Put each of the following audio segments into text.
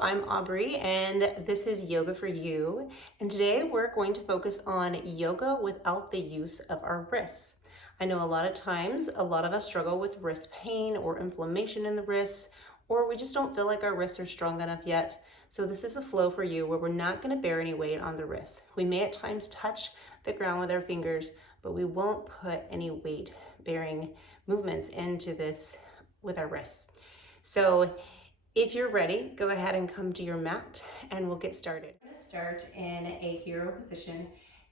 I'm Aubrey and this is Yoga for You. And today we're going to focus on yoga without the use of our wrists. I know a lot of times a lot of us struggle with wrist pain or inflammation in the wrists, or we just don't feel like our wrists are strong enough yet. So this is a flow for you where we're not going to bear any weight on the wrists. We may at times touch the ground with our fingers, but we won't put any weight bearing movements into this with our wrists. So if you're ready, go ahead and come to your mat and we'll get started. I'm going to start in a hero position.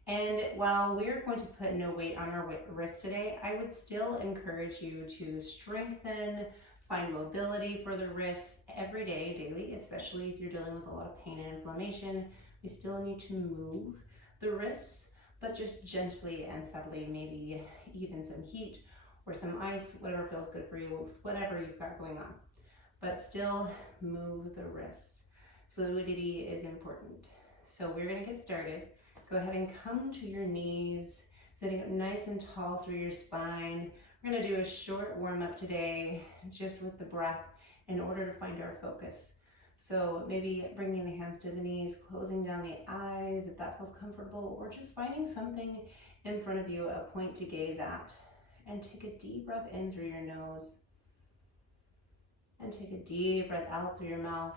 And while we're going to put no weight on our wrists today, I would still encourage you to strengthen, find mobility for the wrists every day, daily, especially if you're dealing with a lot of pain and inflammation. We still need to move the wrists, but just gently and subtly, maybe even some heat or some ice, whatever feels good for you, whatever you've got going on. But still move the wrists. Fluidity is important. So we're gonna get started. Go ahead and come to your knees, sitting up nice and tall through your spine. We're gonna do a short warm up today, just with the breath in order to find our focus. So maybe bringing the hands to the knees, closing down the eyes if that feels comfortable, or just finding something in front of you, a point to gaze at. And take a deep breath in through your nose. And take a deep breath out through your mouth.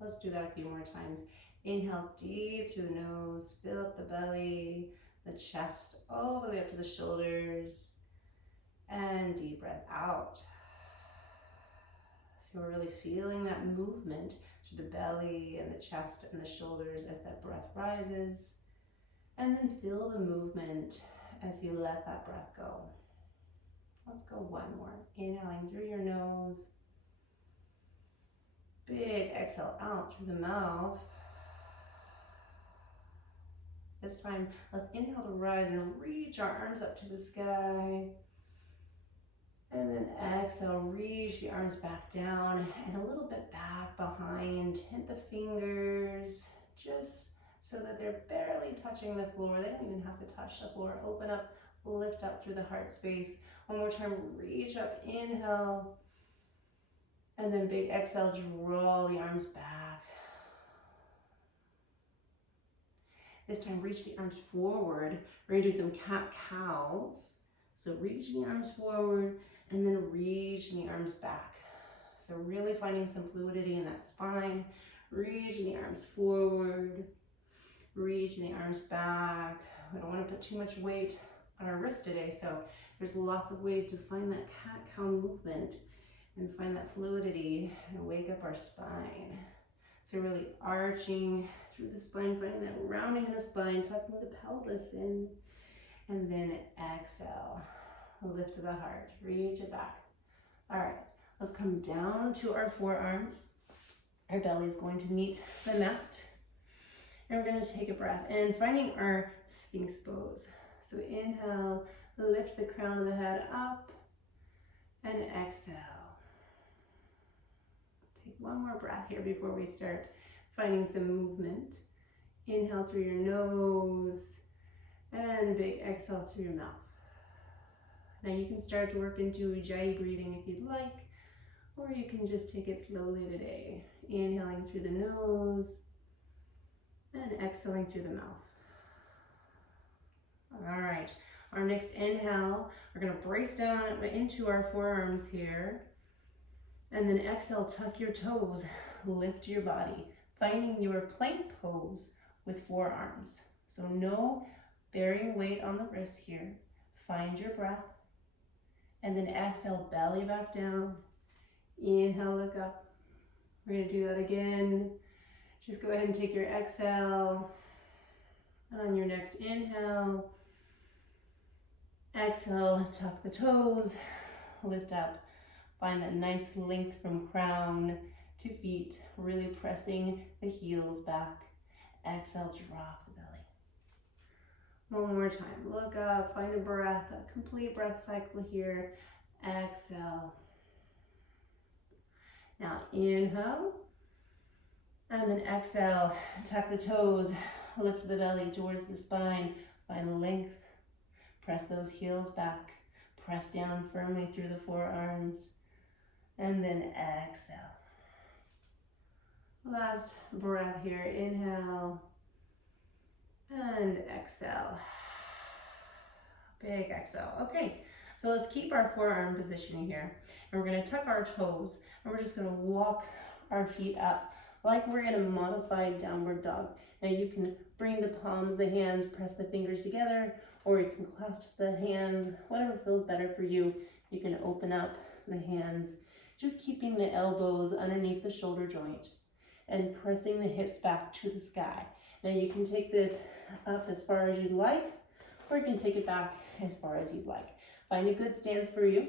Let's do that a few more times. Inhale deep through the nose, fill up the belly, the chest, all the way up to the shoulders. And deep breath out. So we're really feeling that movement through the belly and the chest and the shoulders as that breath rises. And then feel the movement as you let that breath go. Let's go one more. Inhaling through your nose. Big exhale out through the mouth. This time, let's inhale to rise and reach our arms up to the sky. And then exhale, reach the arms back down and a little bit back behind. Hit the fingers just so that they're barely touching the floor. They don't even have to touch the floor. Open up, lift up through the heart space. One more time, reach up, inhale. And then big exhale, draw the arms back. This time, reach the arms forward. We're gonna do some cat-cows. So reach the arms forward and then reach the arms back. So really finding some fluidity in that spine. Reach the arms forward, reach the arms back. We don't wanna put too much weight on our wrist today, so there's lots of ways to find that cat-cow movement and find that fluidity and wake up our spine. So really arching through the spine, finding that rounding in the spine, tucking the pelvis in, and then exhale, lift the heart, reach it back. All right, let's come down to our forearms. Our belly is going to meet the mat. And we're gonna take a breath in, finding our Sphinx pose. So inhale, lift the crown of the head up, and exhale. Take one more breath here before we start finding some movement. Inhale through your nose, and big exhale through your mouth. Now you can start to work into Ujjayi breathing if you'd like, or you can just take it slowly today. Inhaling through the nose, and exhaling through the mouth. All right, our next inhale, we're gonna brace down into our forearms here. And then exhale, tuck your toes, lift your body, finding your plank pose with forearms. So no bearing weight on the wrist here. Find your breath. And then exhale, belly back down. Inhale, look up. We're gonna do that again. Just go ahead and take your exhale. And on your next inhale, exhale, tuck the toes, lift up. Find that nice length from crown to feet, really pressing the heels back. Exhale, drop the belly. One more time, look up, find a breath, a complete breath cycle here. Exhale. Now inhale, and then exhale, tuck the toes, lift the belly towards the spine, find length, press those heels back, press down firmly through the forearms, and then exhale. Last breath here. Inhale and exhale. Big exhale. Okay, so let's keep our forearm positioning here. And we're going to tuck our toes and we're just going to walk our feet up like we're in a modified downward dog. Now you can bring the palms of the hands, press the fingers together, or you can clasp the hands, whatever feels better for you. You can open up the hands, just keeping the elbows underneath the shoulder joint and pressing the hips back to the sky. Now you can take this up as far as you'd like, or you can take it back as far as you'd like. Find a good stance for you,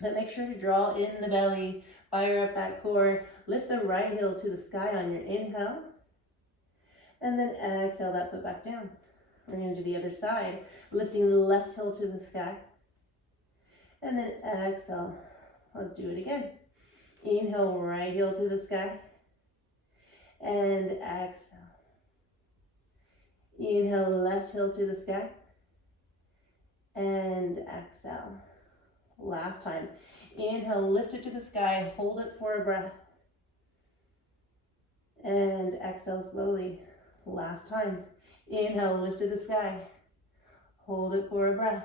but make sure to draw in the belly, fire up that core, lift the right heel to the sky on your inhale, and then exhale that foot back down. We're going to do the other side, lifting the left heel to the sky, and then exhale. Let's do it again. Inhale, right heel to the sky, and exhale. Inhale, left heel to the sky, and exhale. Last time. Inhale, lift it to the sky, hold it for a breath, and exhale slowly. Last time. Inhale, lift to the sky, hold it for a breath,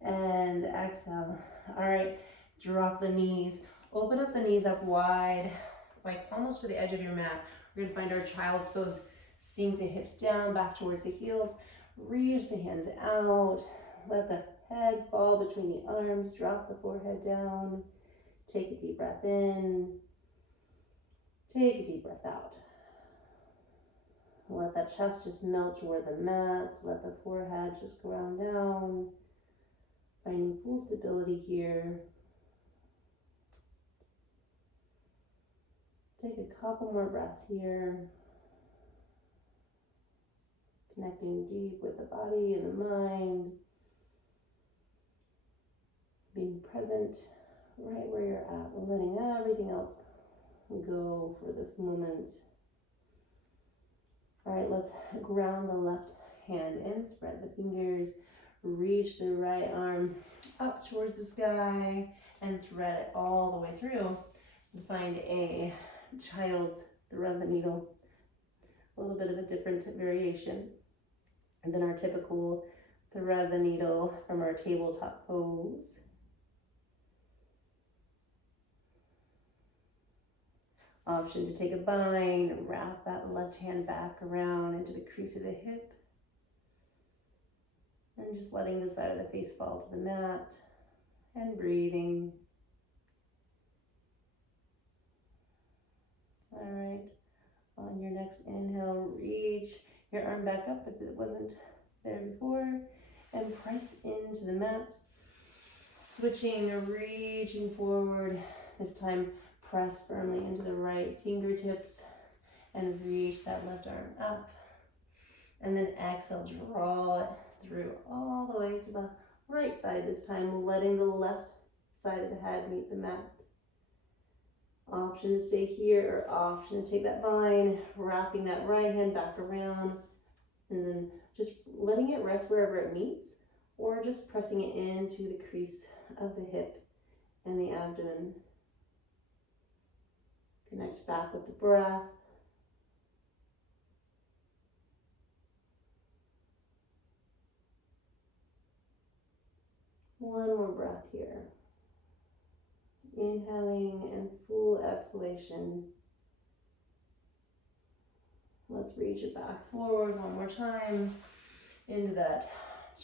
and exhale. All right, drop the knees, open up the knees up wide, like almost to the edge of your mat. We're gonna find our child's pose. Sink the hips down, back towards the heels, reach the hands out, let the head fall between the arms, drop the forehead down, take a deep breath in, take a deep breath out. Let that chest just melt toward the mat, let the forehead just ground down, finding full stability here. Take a couple more breaths here. Connecting deep with the body and the mind. Being present right where you're at, letting everything else go for this moment. All right, let's ground the left hand in, spread the fingers, reach the right arm up towards the sky, and thread it all the way through. And find a child's thread the needle, a little bit of a different variation than our typical thread the needle from our tabletop pose. Option to take a bind and wrap that left hand back around into the crease of the hip. And just letting the side of the face fall to the mat and breathing. All right, on your next inhale, reach your arm back up if it wasn't there before, and press into the mat. Switching or reaching forward, this time press firmly into the right fingertips and reach that left arm up. And then exhale, draw it through all the way to the right side this time, letting the left side of the head meet the mat. Option to stay here or option to take that bind, wrapping that right hand back around, and then just letting it rest wherever it meets, or just pressing it into the crease of the hip and the abdomen. Connect back with the breath. One more breath here. Inhaling and full exhalation. Let's reach it back forward one more time into that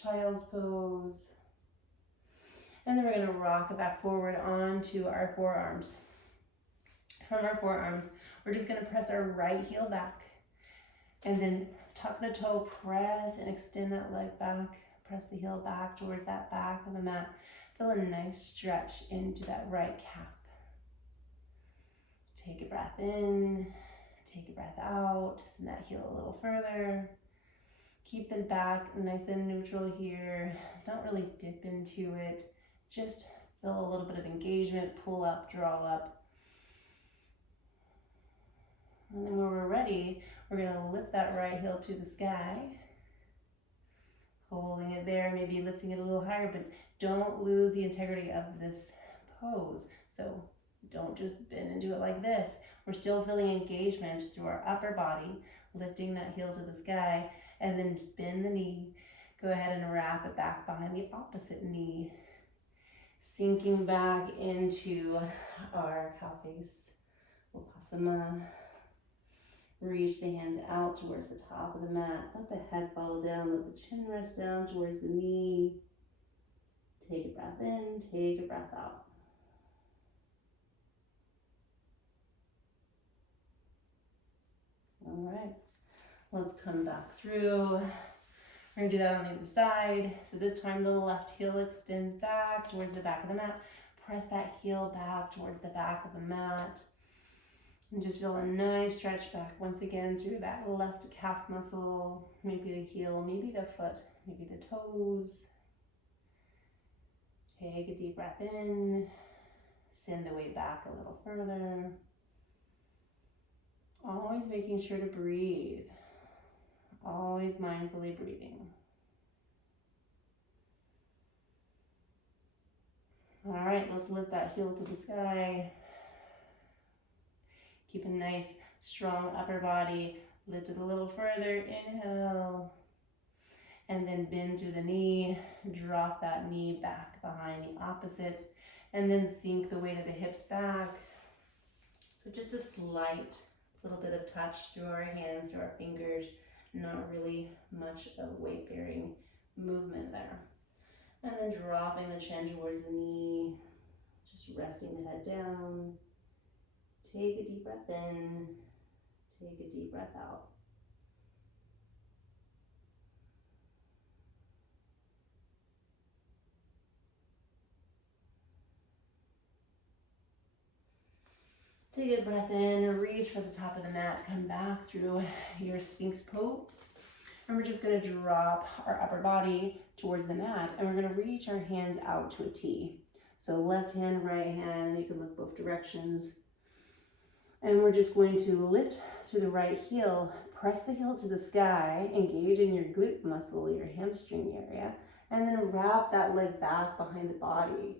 child's pose. And then we're going to rock it back forward onto our forearms. From our forearms, we're just going to press our right heel back and then tuck the toe, press and extend that leg back. Press the heel back towards that back of the mat. Feel a nice stretch into that right calf. Take a breath in, take a breath out, send that heel a little further. Keep the back nice and neutral here. Don't really dip into it. Just feel a little bit of engagement, pull up, draw up. And then when we're ready, we're going to lift that right heel to the sky. Holding it there, maybe lifting it a little higher, but don't lose the integrity of this pose. So Don't just bend and do it like this. We're still feeling engagement through our upper body, lifting that heel to the sky, and then bend the knee. Go ahead and wrap it back behind the opposite knee. Sinking back into our cow face, Upasana. Reach the hands out towards the top of the mat. Let the head fall down, let the chin rest down towards the knee. Take a breath in, take a breath out. All right, let's come back through. We're gonna do that on the other side. So this time the left heel extends back towards the back of the mat. Press that heel back towards the back of the mat. And just feel a nice stretch back once again through that left calf muscle, maybe the heel, maybe the foot, maybe the toes. Take a deep breath in, send the weight back a little further. Always making sure to breathe, always mindfully breathing. All right, let's lift that heel to the sky. Keep a nice, strong upper body. Lift it a little further. Inhale. And then bend through the knee. Drop that knee back behind the opposite. And then sink the weight of the hips back. So just a slight little bit of touch through our hands, through our fingers. Not really much of weight-bearing movement there. And then dropping the chin towards the knee. Just resting the head down. Take a deep breath in, take a deep breath out. Take a breath in, reach for the top of the mat, come back through your Sphinx pose. And we're just gonna drop our upper body towards the mat and we're gonna reach our hands out to a T. So left hand, right hand, you can look both directions. And we're just going to lift through the right heel, press the heel to the sky, engage in your glute muscle, your hamstring area, and then wrap that leg back behind the body.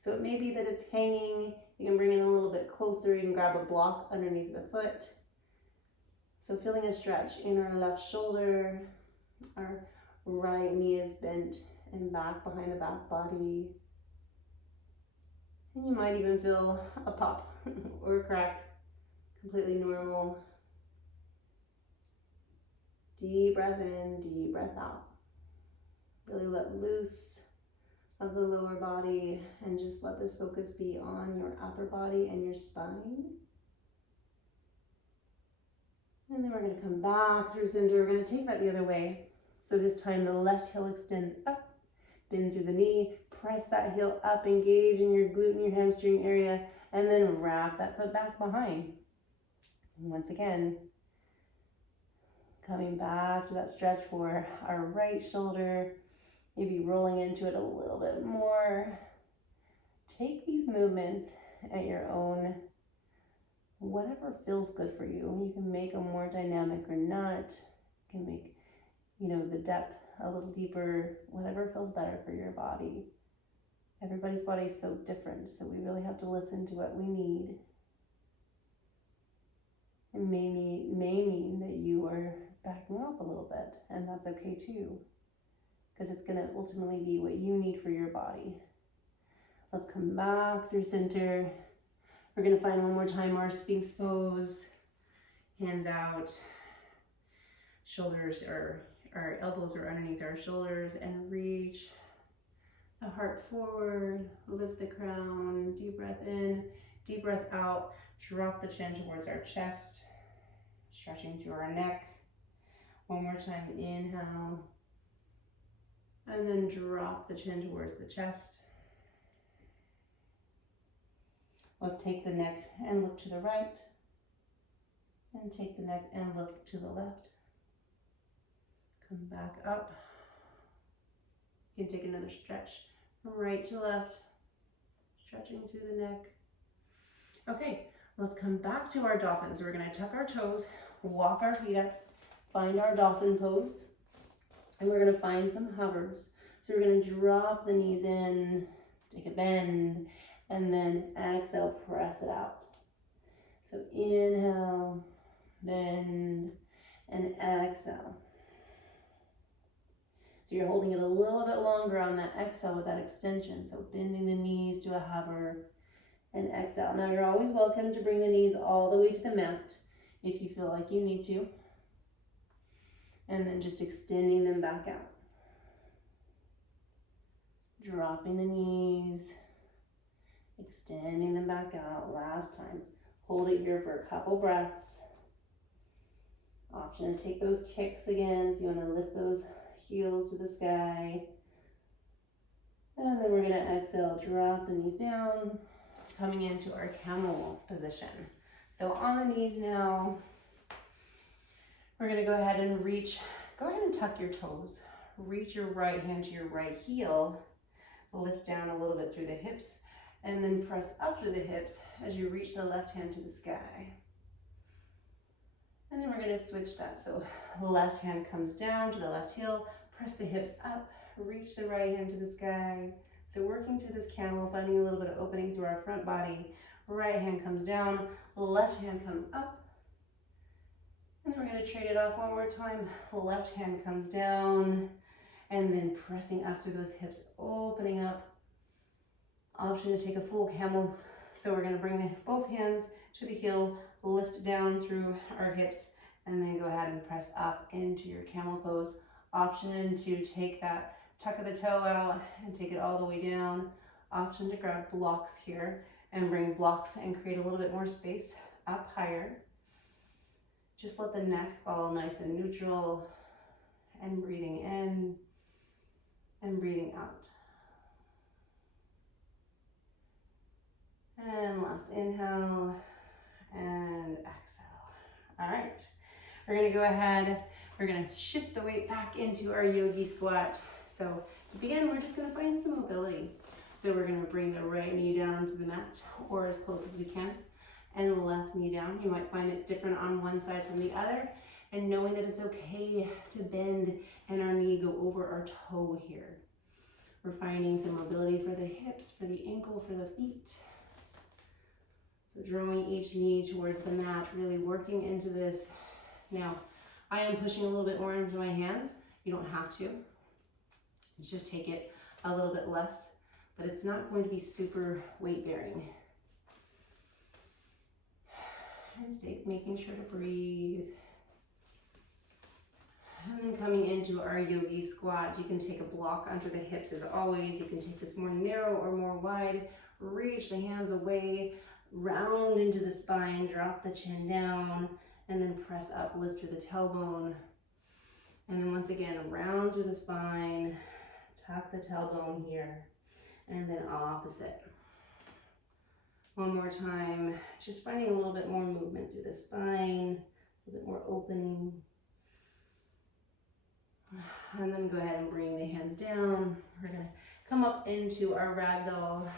So it may be that it's hanging, you can bring it a little bit closer, you can grab a block underneath the foot. So feeling a stretch in our left shoulder, our right knee is bent and back behind the back body. And you might even feel a pop or a crack. Completely normal. Deep breath in, deep breath out. Really let loose of the lower body and just let this focus be on your upper body and your spine. And then we're going to come back through center. We're going to take that the other way. So this time the left heel extends up, bend through the knee, press that heel up, engage in your glute and your hamstring area, and then wrap that foot back behind. And once again, coming back to that stretch for our right shoulder, maybe rolling into it a little bit more. Take these movements at your own, whatever feels good for you. You can make them more dynamic or not. You can make, the depth a little deeper, whatever feels better for your body. Everybody's body is so different, so we really have to listen to what we need. It may mean that you are backing off a little bit, and that's okay too, because it's going to ultimately be what you need for your body. Let's come back through center. We're going to find one more time our Sphinx pose. Hands out, shoulders or our elbows are underneath our shoulders, and reach the heart forward, lift the crown, deep breath in, deep breath out. Drop the chin towards our chest, stretching through our neck. One more time, inhale. And then drop the chin towards the chest. Let's take the neck and look to the right. And take the neck and look to the left. Come back up. You can take another stretch from right to left, stretching through the neck. Okay. Let's come back to our dolphin. So we're going to tuck our toes, walk our feet up, find our dolphin pose, and we're going to find some hovers. So we're going to drop the knees in, take a bend, And then exhale, press it out. So inhale, bend, and exhale. So you're holding it a little bit longer on that exhale with that extension. So bending the knees to a hover and exhale. Now you're always welcome to bring the knees all the way to the mat if you feel like you need to. And then just extending them back out. Dropping the knees, extending them back out. Last time. Hold it here for a couple breaths. Option to take those kicks again if you want to lift those heels to the sky. And then we're going to exhale, drop the knees down, coming into our camel position. So on the knees now, we're going to go ahead and tuck your toes. Reach your right hand to your right heel, lift down a little bit through the hips, and then press up through the hips as you reach the left hand to the sky. And then we're going to switch that. So left hand comes down to the left heel, press the hips up, reach the right hand to the sky. So working through this camel, finding a little bit of opening through our front body. Right hand comes down, left hand comes up. And then we're going to trade it off one more time. Left hand comes down, and then pressing up through those hips, opening up. Option to take a full camel. So we're going to bring both hands to the heel, lift down through our hips, and then go ahead and press up into your camel pose. Option to take that tuck of the toe out and take it all the way down. Option to grab blocks here and bring blocks and create a little bit more space up higher. Just let the neck fall nice and neutral, and breathing in and breathing out. And last inhale and exhale. All right, we're gonna go ahead, we're gonna shift the weight back into our yogi squat. So to begin, we're just gonna find some mobility. So we're gonna bring the right knee down to the mat, or as close as we can, and the left knee down. You might find it's different on one side from the other, and knowing that it's okay to bend and our knee go over our toe here. We're finding some mobility for the hips, for the ankle, for the feet. So drawing each knee towards the mat, really working into this. Now, I am pushing a little bit more into my hands. You don't have to. Just take it a little bit less, but it's not going to be super weight bearing. And stay making sure to breathe. And then coming into our yogi squat, you can take a block under the hips as always. You can take this more narrow or more wide. Reach the hands away, round into the spine, drop the chin down, and then press up, lift through the tailbone. And then once again, round through the spine, tuck the tailbone here, and then opposite. One more time, just finding a little bit more movement through the spine, a little bit more opening. And then go ahead and bring the hands down. We're gonna come up into our ragdoll.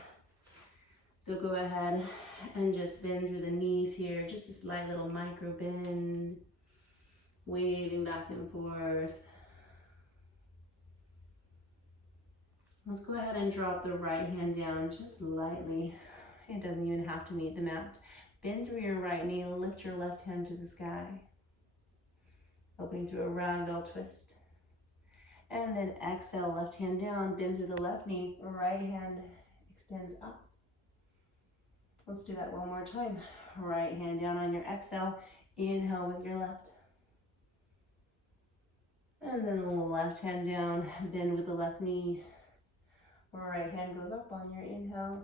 So go ahead and just bend through the knees here, just a slight little micro bend, waving back and forth. Let's go ahead and drop the right hand down just lightly. It doesn't even have to meet the mat. Bend through your right knee, lift your left hand to the sky. Opening through a ragdoll twist. And then exhale, left hand down, bend through the left knee, right hand extends up. Let's do that one more time. Right hand down on your exhale, inhale with your left. And then the left hand down, bend with the left knee. Right hand goes up on your inhale.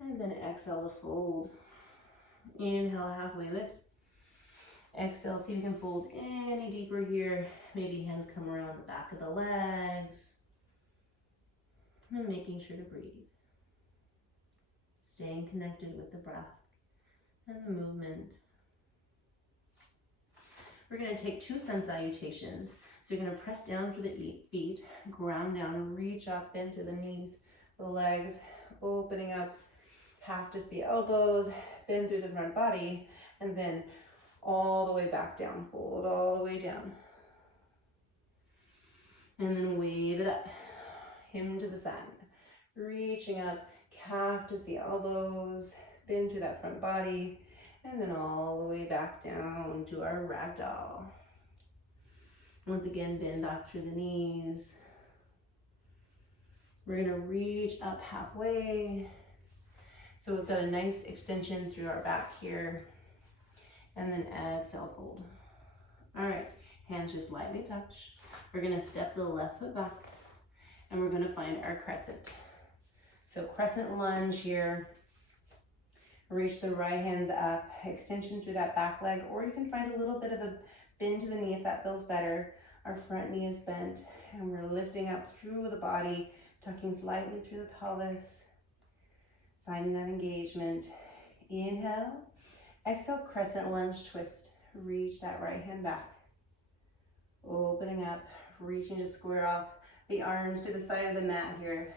And then exhale to fold. Inhale, halfway lift. Exhale, see if you can fold any deeper here. Maybe hands come around the back of the legs. And making sure to breathe. Staying connected with the breath and the movement. We're going to take two sun salutations. So you're going to press down through the feet, ground down, reach up, bend through the knees, the legs, opening up, half just the elbows, bend through the front body, and then all the way back down, fold all the way down. And then wave it up, hymn to the sun. Reaching up, Cactus the elbows, bend through that front body, and then all the way back down to our ragdoll. Once again, bend back through the knees. We're gonna reach up halfway. So we've got a nice extension through our back here. And then exhale, fold. All right, hands just lightly touch. We're gonna step the left foot back and we're gonna find our crescent. So crescent lunge here. Reach the right hands up, extension through that back leg, or you can find a little bit of a bend to the knee if that feels better. Our front knee is bent and we're lifting up through the body, tucking slightly through the pelvis, finding that engagement. Inhale, exhale, crescent lunge twist. Reach that right hand back. Opening up, reaching to square off the arms to the side of the mat here.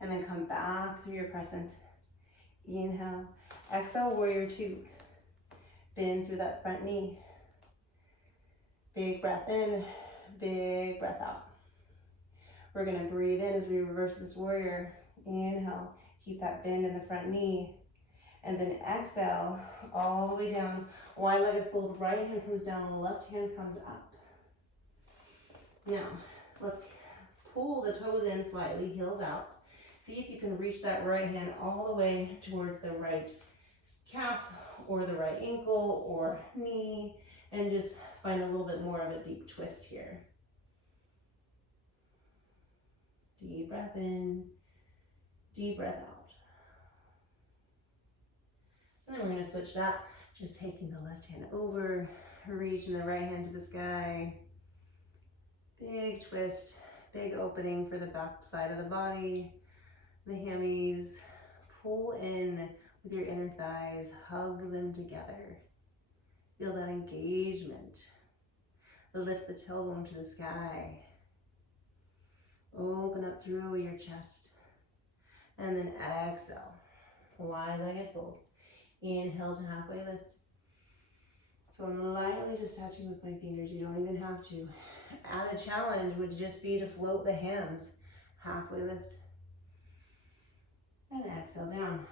And then come back through your crescent. Inhale, exhale, warrior two. Bend through that front knee. Big breath in, big breath out. We're gonna breathe in as we reverse this warrior. Inhale, keep that bend in the front knee. And then exhale, all the way down. Wide-legged fold, right hand comes down, left hand comes up. Now, let's pull the toes in slightly, heels out. See if you can reach that right hand all the way towards the right calf or the right ankle or knee, and just find a little bit more of a deep twist here. Deep breath in, deep breath out. And then we're gonna switch that, just taking the left hand over, reaching the right hand to the sky. Big twist, big opening for the back side of the body. The hammies, pull in with your inner thighs, hug them together. Feel that engagement. Lift the tailbone to the sky. Open up through your chest. And then exhale, wide-legged fold. Inhale to halfway lift. So I'm lightly just touching with my fingers. You don't even have to. Add a challenge would just be to float the hands. Halfway lift. And exhale down.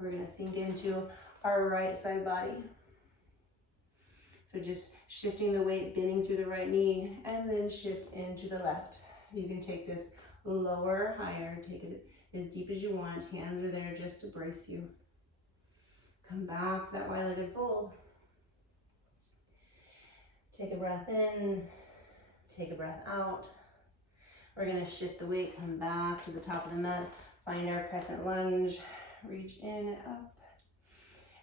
We're gonna sink into our right side body. So just shifting the weight, bending through the right knee, and then shift into the left. You can take this lower, higher, take it as deep as you want. Hands are there just to brace you. Come back to that wide-legged fold. Take a breath in, take a breath out. We're gonna shift the weight, come back to the top of the mat, find our crescent lunge, reach in, up,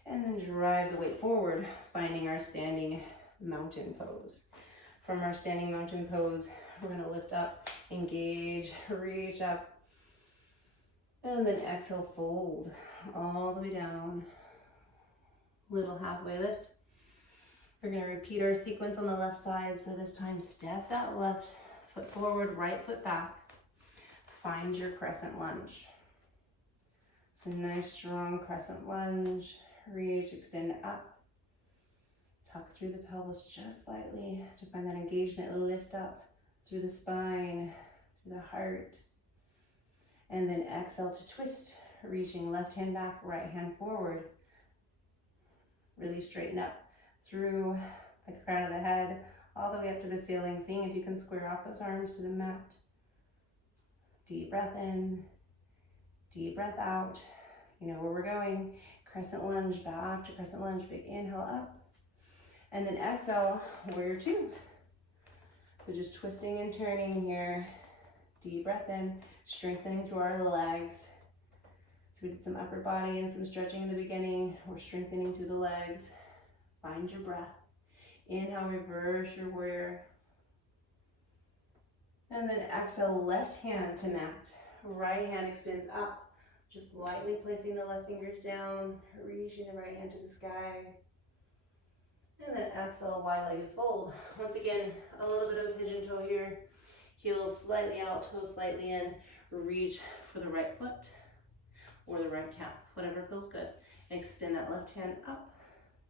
and then drive the weight forward, finding our standing mountain pose. From our standing mountain pose, we're gonna lift up, engage, reach up, and then exhale, fold all the way down. Little halfway lift. We're gonna repeat our sequence on the left side. So this time, step that left foot forward, right foot back. Find your crescent lunge. So nice, strong crescent lunge. Reach, extend up. Tuck through the pelvis just slightly to find that engagement. Lift up through the spine, through the heart. And then exhale to twist, reaching left hand back, right hand forward. Really straighten up through the crown of the head, all the way up to the ceiling, seeing if you can square off those arms to the mat. Deep breath in, deep breath out. You know where we're going. Crescent lunge, back to crescent lunge, big inhale up. And then exhale, warrior two. So just twisting and turning here. Deep breath in, strengthening through our legs. So we did some upper body and some stretching in the beginning. We're strengthening through the legs. Find your breath. Inhale, reverse your warrior. And then exhale, left hand to mat. Right hand extends up. Just lightly placing the left fingers down, reaching the right hand to the sky. And then exhale, wide-legged fold. Once again, a little bit of a pigeon toe here. Heels slightly out, toes slightly in. Reach for the right foot or the right calf, whatever feels good. Extend that left hand up.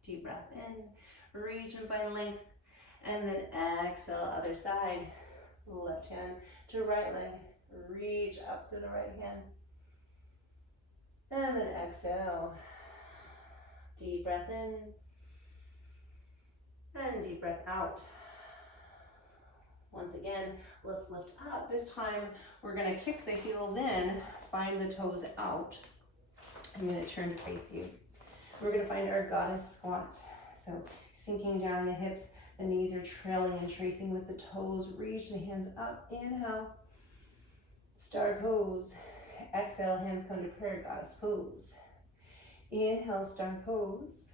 Deep breath in, reach and find length, and then exhale, other side. Left hand to right leg, reach up to the right hand. And then exhale. Deep breath in. And deep breath out. Once again, let's lift up. This time, we're gonna kick the heels in, find the toes out. I'm gonna turn to face you. We're gonna find our goddess squat. So sinking down the hips, the knees are trailing and tracing with the toes. Reach the hands up, inhale. Star pose. Exhale, hands come to prayer, goddess pose. Inhale, star pose.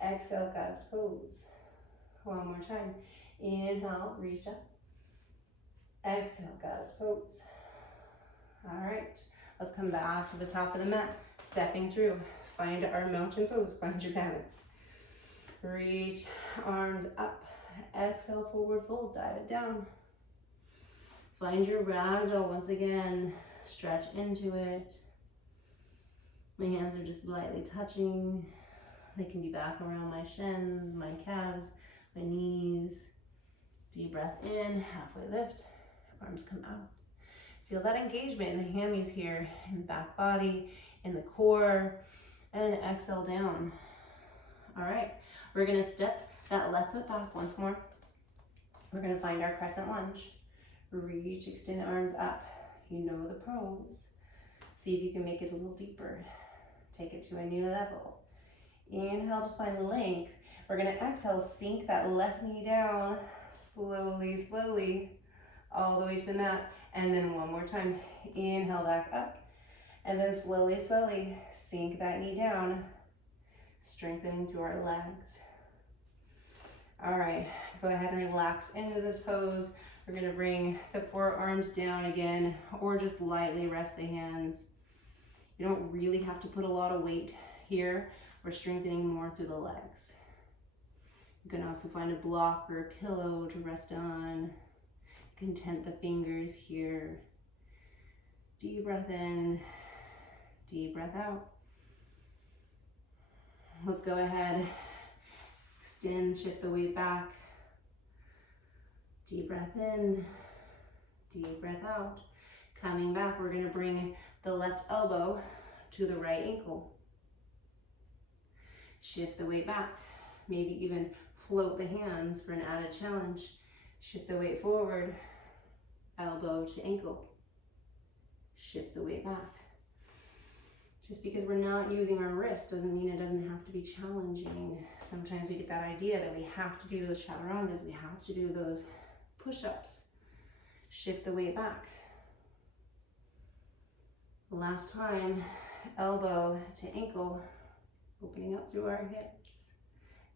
Exhale, goddess pose. One more time. Inhale, reach up. Exhale, goddess pose. All right, let's come back to the top of the mat. Stepping through, find our mountain pose, find your balance. Reach, arms up. Exhale, forward fold, dive it down. Find your ragdoll once again. Stretch into it. My hands are just lightly touching. They can be back around my shins, my calves, my knees. Deep breath in, halfway lift, arms come out. Feel that engagement in the hammies here, in the back body, in the core, and exhale down. All right, we're gonna step that left foot back once more. We're gonna find our crescent lunge. Reach, extend arms up. You know the pose. See if you can make it a little deeper. Take it to a new level. Inhale to find length. We're gonna exhale, sink that left knee down, slowly, slowly, all the way to the mat. And then one more time, inhale back up. And then slowly, slowly, sink that knee down, strengthening through our legs. All right, go ahead and relax into this pose. We're gonna bring the forearms down again, or just lightly rest the hands. You don't really have to put a lot of weight here. We're strengthening more through the legs. You can also find a block or a pillow to rest on. You can tent the fingers here. Deep breath in, deep breath out. Let's go ahead, extend, shift the weight back. Deep breath in, deep breath out. Coming back, we're gonna bring the left elbow to the right ankle. Shift the weight back, maybe even float the hands for an added challenge. Shift the weight forward, elbow to ankle. Shift the weight back. Just because we're not using our wrist doesn't mean it doesn't have to be challenging. Sometimes we get that idea that we have to do those chaturangas, we have to do those push-ups. Shift the weight back. Last time, elbow to ankle, opening up through our hips.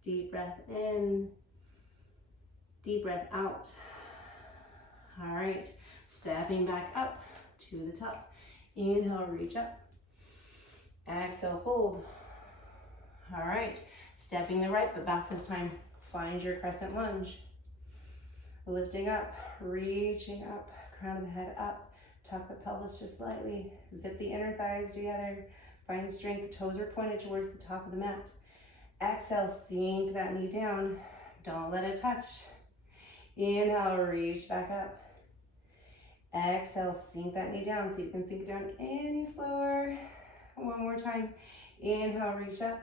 Deep breath in, deep breath out. All right, stepping back up to the top. Inhale, reach up. Exhale, fold. All right, stepping the right foot back this time. Find your crescent lunge. Lifting up, reaching up, crown of the head up. Tuck the pelvis just slightly. Zip the inner thighs together. Find strength, toes are pointed towards the top of the mat. Exhale, sink that knee down. Don't let it touch. Inhale, reach back up. Exhale, sink that knee down. See if you can sink it down any slower. One more time. Inhale, reach up.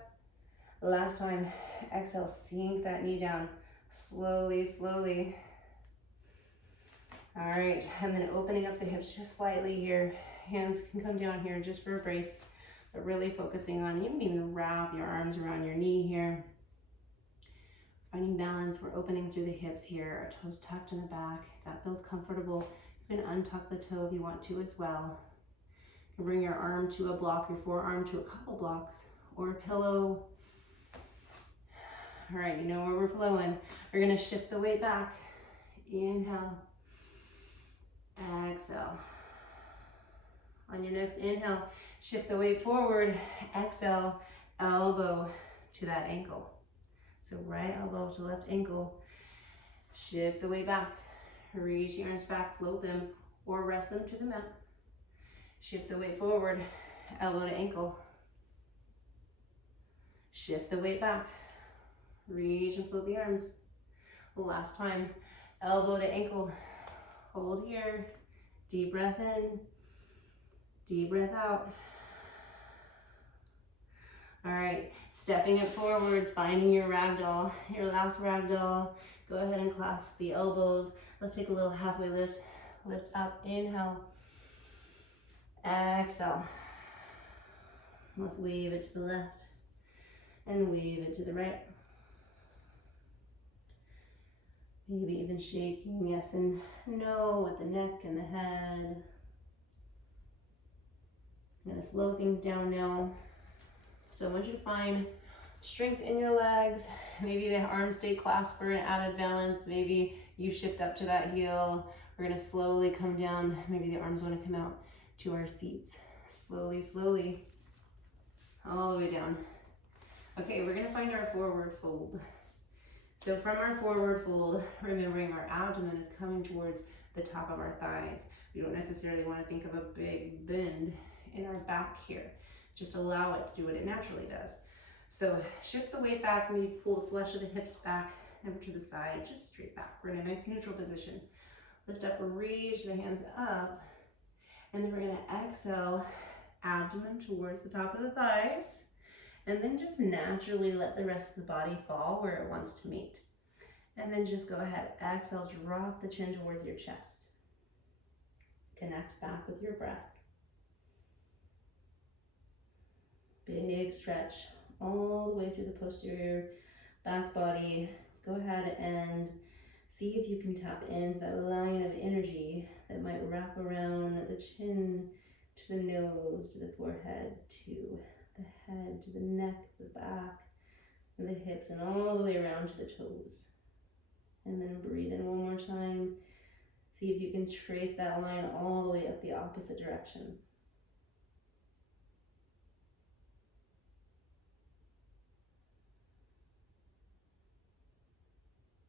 Last time. Exhale, sink that knee down. Slowly, slowly. All right, and then opening up the hips just slightly here. Hands can come down here just for a brace, but really focusing on, you can even wrap your arms around your knee here. Finding balance, we're opening through the hips here, our toes tucked in the back. If that feels comfortable, you can untuck the toe if you want to as well. You can bring your arm to a block, your forearm to a couple blocks, or a pillow. All right, you know where we're flowing. We're gonna shift the weight back. Inhale. Exhale. On your next inhale, shift the weight forward. Exhale, elbow to that ankle. So right elbow to left ankle. Shift the weight back. Reach your arms back, float them, or rest them to the mat. Shift the weight forward, elbow to ankle. Shift the weight back. Reach and float the arms. Last time, elbow to ankle. Hold here, deep breath in, deep breath out. All right, stepping it forward, finding your ragdoll, your last ragdoll. Go ahead and clasp the elbows. Let's take a little halfway lift. Lift up, inhale, exhale. Let's wave it to the left and wave it to the right. Maybe even shaking yes and no with the neck and the head. I'm gonna slow things down now. So I want you to find strength in your legs. Maybe the arms stay clasped for an added balance. Maybe you shift up to that heel. We're gonna slowly come down. Maybe the arms wanna come out to our seats. Slowly, slowly, all the way down. Okay, we're gonna find our forward fold. So from our forward fold, remembering our abdomen is coming towards the top of our thighs. We don't necessarily wanna think of a big bend in our back here. Just allow it to do what it naturally does. So shift the weight back, maybe pull the flesh of the hips back, never to the side, just straight back. We're in a nice neutral position. Lift up, reach the hands up, and then we're gonna exhale, abdomen towards the top of the thighs, and then just naturally let the rest of the body fall where it wants to meet. And then just go ahead, exhale, drop the chin towards your chest. Connect back with your breath. Big stretch all the way through the posterior back body. Go ahead and see if you can tap into that line of energy that might wrap around the chin, to the nose, to the forehead, to the head, to the neck, the back, and the hips, and all the way around to the toes. And then breathe in one more time. See if you can trace that line all the way up the opposite direction.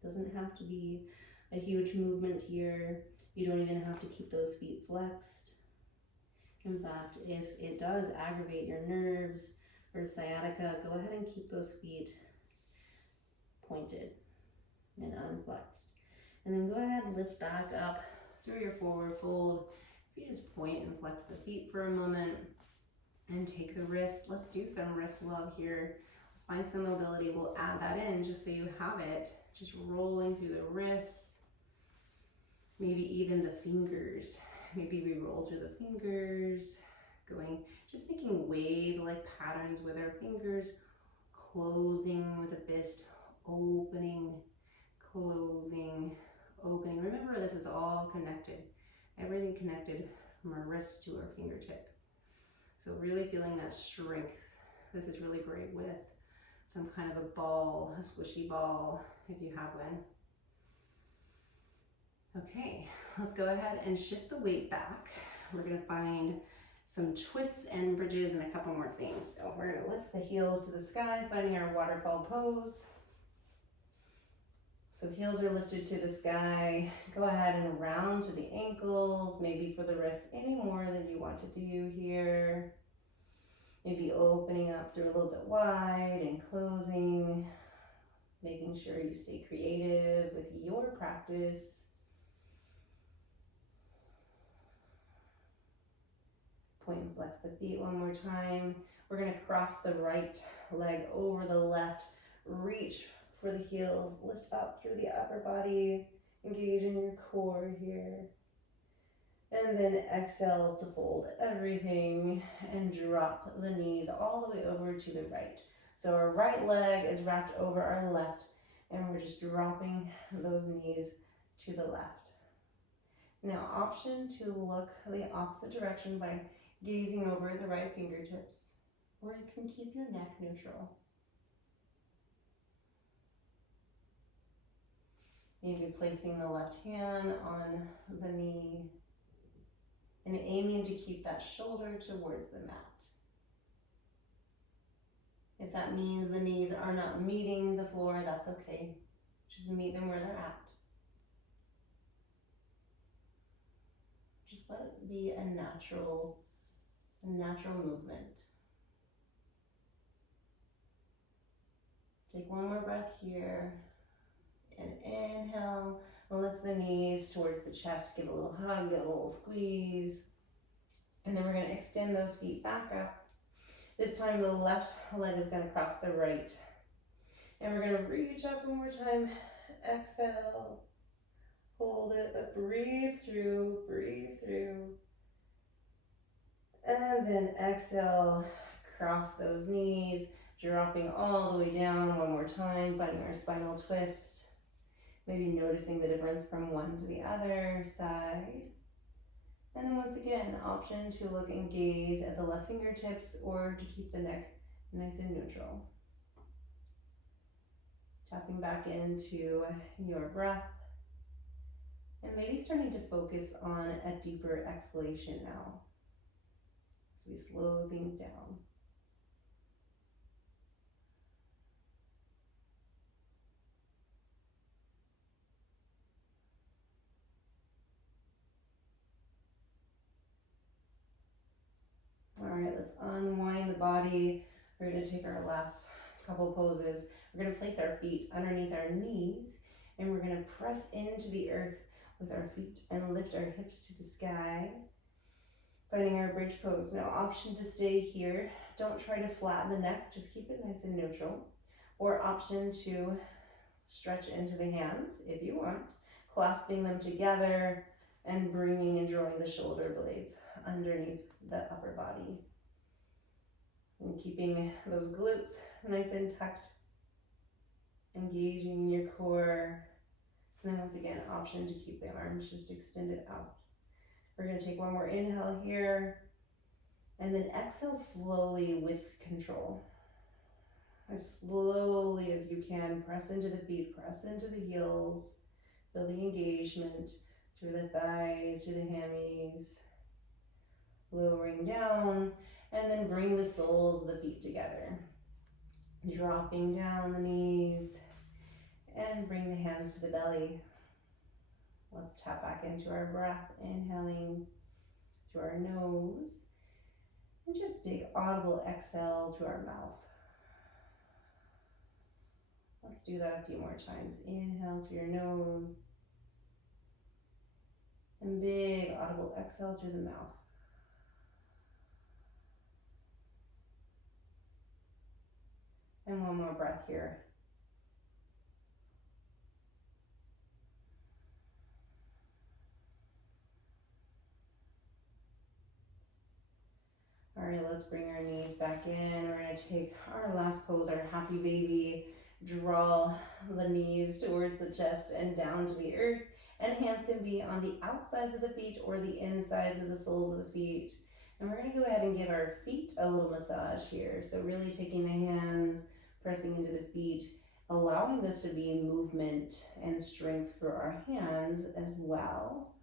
Doesn't have to be a huge movement here. You don't even have to keep those feet flexed. In fact, if it does aggravate your nerves or sciatica, go ahead and keep those feet pointed and unflexed. And then go ahead and lift back up through your forward fold. If you just point and flex the feet for a moment and take the wrists. Let's do some wrist love here. Let's find some mobility. We'll add that in just so you have it. Just rolling through the wrists, maybe even the fingers. Maybe we roll through the fingers, just making wave-like patterns with our fingers, closing with a fist, opening, closing, opening. Remember, this is all connected. Everything connected from our wrist to our fingertip. So really feeling that strength. This is really great with some kind of a ball, a squishy ball, if you have one. Okay, let's go ahead and shift the weight back. We're gonna find some twists and bridges and a couple more things. So we're gonna lift the heels to the sky, finding our waterfall pose. So heels are lifted to the sky. Go ahead and round to the ankles, maybe for the wrists, any more than you want to do here. Maybe opening up through a little bit wide and closing, making sure you stay creative with your practice. Point and flex the feet one more time. We're gonna cross the right leg over the left, reach for the heels, lift up through the upper body, engage in your core here. And then exhale to fold everything and drop the knees all the way over to the right. So our right leg is wrapped over our left, and we're just dropping those knees to the left. Now, option to look the opposite direction by gazing over the right fingertips, or you can keep your neck neutral. Maybe placing the left hand on the knee and aiming to keep that shoulder towards the mat. If that means the knees are not meeting the floor, that's okay. Just meet them where they're at. Just let it be a natural movement. Take one more breath here. And inhale, lift the knees towards the chest, give a little hug, give a little squeeze. And then we're gonna extend those feet back up. This time the left leg is going to cross the right. And we're going to reach up one more time. Exhale. Hold it, but breathe through, breathe through. And then exhale, cross those knees, dropping all the way down one more time, finding our spinal twist. Maybe noticing the difference from one to the other side. And then once again, option to look and gaze at the left fingertips or to keep the neck nice and neutral. Tapping back into your breath. And maybe starting to focus on a deeper exhalation now. So we slow things down. All right, let's unwind the body. We're going to take our last couple poses. We're going to place our feet underneath our knees and we're going to press into the earth with our feet and lift our hips to the sky. Finding our bridge pose. Now, option to stay here. Don't try to flatten the neck, just keep it nice and neutral. Or option to stretch into the hands if you want, clasping them together and bringing and drawing the shoulder blades underneath the upper body. And keeping those glutes nice and tucked, engaging your core. And then once again, option to keep the arms just extended out. We're going to take one more inhale here, and then exhale slowly with control. As slowly as you can, press into the feet, press into the heels, building engagement through the thighs, through the hammies, lowering down, and then bring the soles of the feet together. Dropping down the knees, and bring the hands to the belly. Let's tap back into our breath, inhaling through our nose, and just big audible exhale through our mouth. Let's do that a few more times. Inhale through your nose, and big audible exhale through the mouth. And one more breath here. All right, let's bring our knees back in. We're gonna take our last pose, our happy baby. Draw the knees towards the chest and down to the earth. And hands can be on the outsides of the feet or the insides of the soles of the feet. And we're gonna go ahead and give our feet a little massage here. So really taking the hands, pressing into the feet, allowing this to be movement and strength for our hands as well.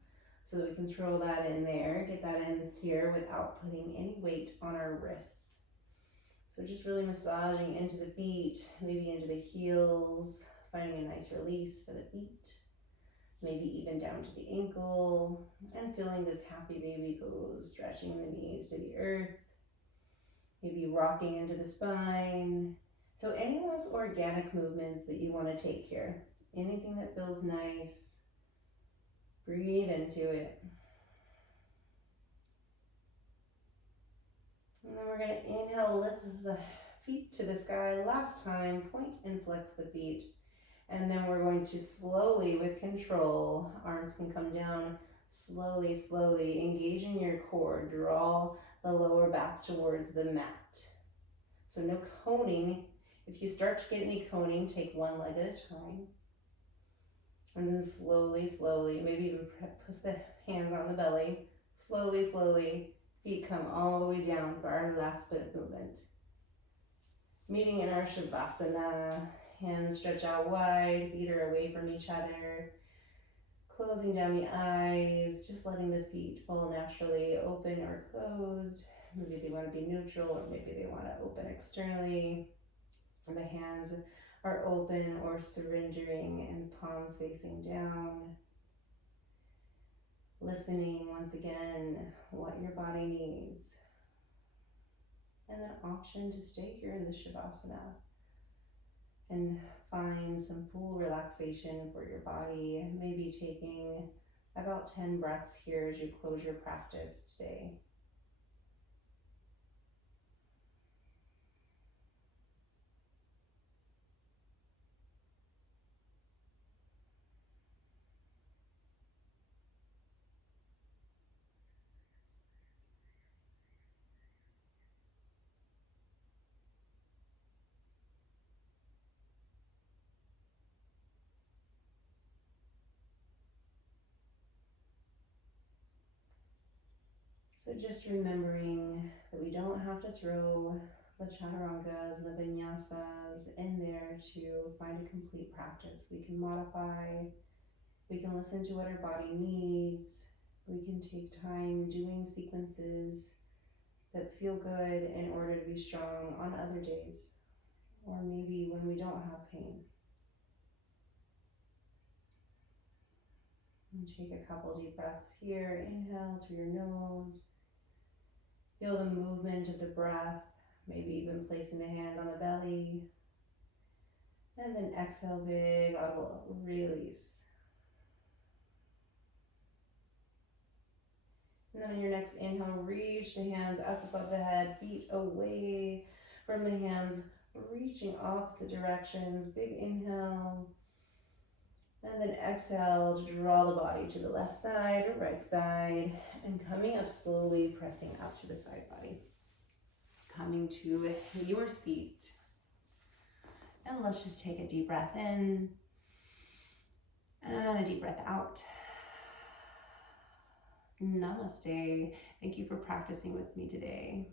So that we can throw that in there, get that in here without putting any weight on our wrists. So just really massaging into the feet, maybe into the heels, finding a nice release for the feet, maybe even down to the ankle, and feeling this happy baby pose, stretching the knees to the earth, maybe rocking into the spine. So any of those organic movements that you want to take here, anything that feels nice, breathe into it. And then we're going to inhale, lift the feet to the sky. Last time, point and flex the feet. And then we're going to slowly, with control, arms can come down, slowly, slowly, engaging your core. Draw the lower back towards the mat. So no coning. If you start to get any coning, take one leg at a time. And then slowly, slowly, maybe even push the hands on the belly. Slowly, slowly, feet come all the way down for our last bit of movement. Meeting in our Shavasana, hands stretch out wide, feet are away from each other. Closing down the eyes, just letting the feet fall naturally, open or closed. Maybe they want to be neutral, or maybe they want to open externally. And the hands are open or surrendering and palms facing down. Listening once again what your body needs. And an option to stay here in the Shavasana and find some full relaxation for your body. Maybe taking about 10 breaths here as you close your practice today. So just remembering that we don't have to throw the chaturangas, the vinyasas in there to find a complete practice. We can modify, we can listen to what our body needs, we can take time doing sequences that feel good in order to be strong on other days, or maybe when we don't have pain. And take a couple deep breaths here. Inhale through your nose. Feel the movement of the breath, maybe even placing the hand on the belly. And then exhale, big audible release. And then on your next inhale, reach the hands up above the head, feet away from the hands, reaching opposite directions. Big inhale. And then exhale to draw the body to the left side or right side, and coming up slowly, pressing up to the side body. Coming to your seat. And let's just take a deep breath in and a deep breath out. Namaste. Thank you for practicing with me today.